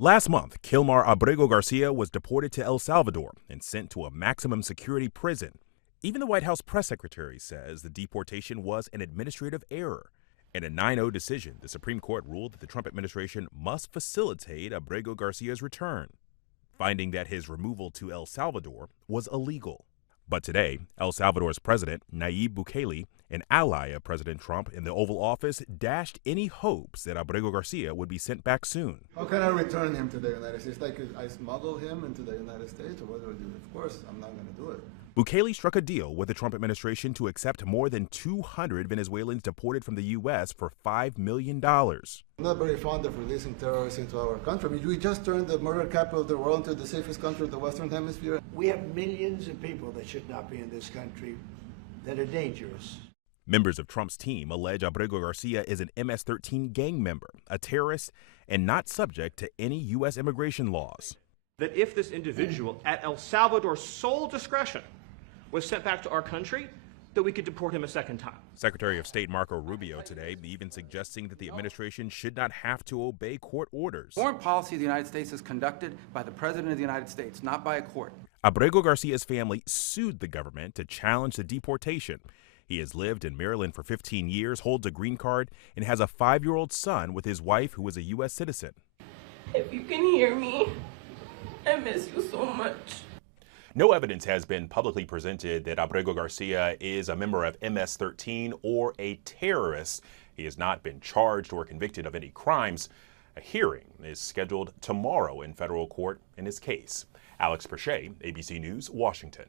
Last month, Kilmar Abrego Garcia was deported to El Salvador and sent to a maximum security prison. Even the White House press secretary says the deportation was an administrative error. In a 9-0 decision, the Supreme Court ruled that the Trump administration must facilitate Abrego Garcia's return, finding that his removal to El Salvador was illegal. But today, El Salvador's president, Nayib Bukele, an ally of President Trump in the Oval Office, dashed any hopes that Abrego Garcia would be sent back soon. How can I return him to the United States? Like I smuggle him into the United States, or what do I do? Of course, I'm not going to do it. Bukele struck a deal with the Trump administration to accept more than 200 Venezuelans deported from the U.S. for $5 million. I'm not very fond of releasing terrorists into our country. I mean, we just turned the murder capital of the world into the safest country of the Western Hemisphere. We have millions of people that should not be in this country that are dangerous. Members of Trump's team allege Abrego Garcia is an MS-13 gang member, a terrorist, and not subject to any U.S. immigration laws. That if this individual, at El Salvador's sole discretion, was sent back to our country, that we could deport him a second time. Secretary of State Marco Rubio today even suggesting that the administration should not have to obey court orders. Foreign policy of the United States is conducted by the President of the United States, not by a court. Abrego Garcia's family sued the government to challenge the deportation. He has lived in Maryland for 15 years, holds a green card, and has a 5-year-old son with his wife, who is a U.S. citizen. If you can hear me, I miss you so much. No evidence has been publicly presented that Abrego Garcia is a member of MS-13 or a terrorist. He has not been charged or convicted of any crimes. A hearing is scheduled tomorrow in federal court in his case. Alex Perche, ABC News, Washington.